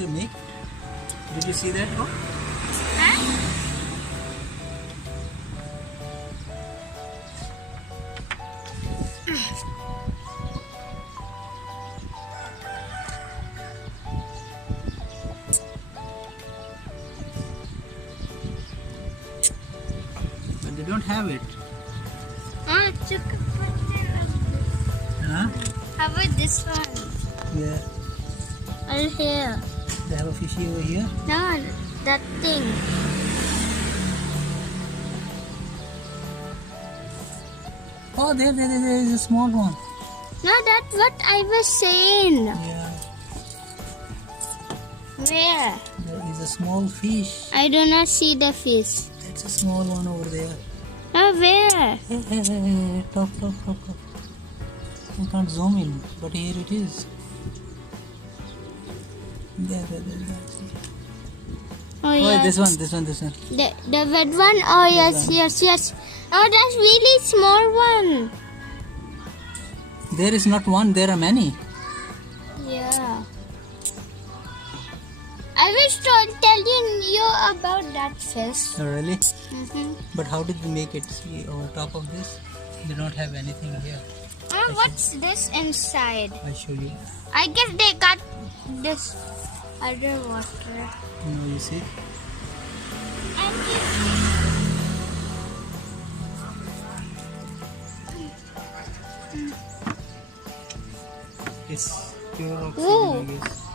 they make? Did you see that? No? But they don't have it. Huh? How about this one? Yeah. Or here? They have a fishy over here. No, that thing. Oh, there is a small one. No, that's what I was saying. Yeah. Where? There is a small fish. I do not see the fish. It's a small one over there. No, where? Hey, top. I can't zoom in, but here it is. There. Oh, Oh, yeah. this one. The red one? Oh, yes. Oh, that's really small one. There is not one, there are many. Yeah. I was telling you about that fish. Oh, really? Mm-hmm. But how did they make it? See, on top of this, they don't have anything here. What's this inside? I'll show you. I guess they got this other water. No, you see? It's pure oxygen, Ooh. I guess.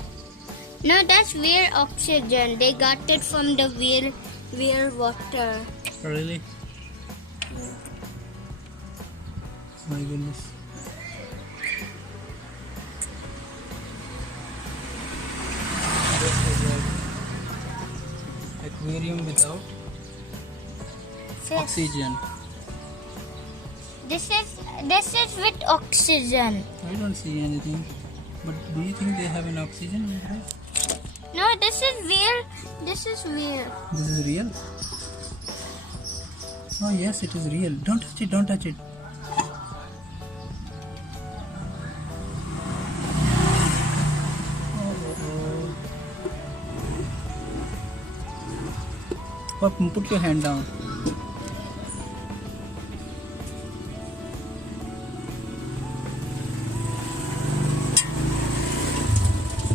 No, that's real oxygen. They got it from the real water. Oh, really? My goodness. This is like aquarium without Fish. oxygen. This is with oxygen. I don't see anything. But do you think they have an oxygen in here? No, this is real. This is real. This is real? Oh yes, it is real. Don't touch it. Oh, put your hand down.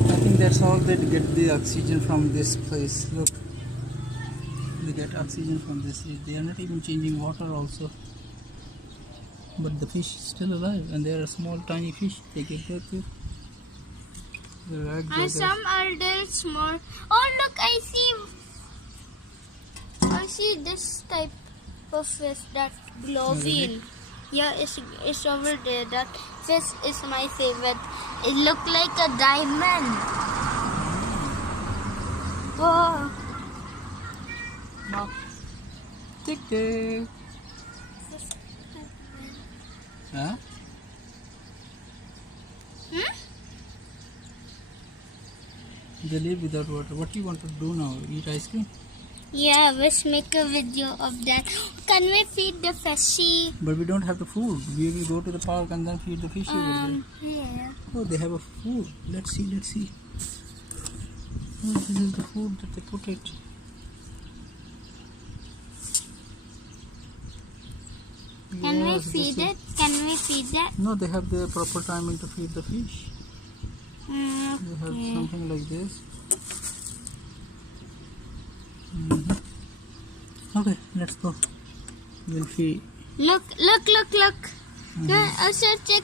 I think that's how they get the oxygen from this place. Look, they get oxygen from this. They are not even changing water also. But the fish is still alive, and they are small, tiny fish. They give birth to. And some are little small. Oh look, I see this type of fish, that glowing. Really? Yeah, it's over there. That fish is my favorite. It looks like a diamond. Whoa. Tick. Huh? They live without water. What do you want to do now? Eat ice cream? Yeah, let's make a video of that. Can we feed the fishy? But we don't have the food. We will go to the park and then feed the fish over there. Yeah. Oh, they have a food. Let's see. Oh, this is the food that they put it. Can we Yes, feed this it? Can we feed that? No, they have the proper timing to feed the fish. They have Okay. something like this. Okay, let's go. We'll feed. Look. Yeah, also check.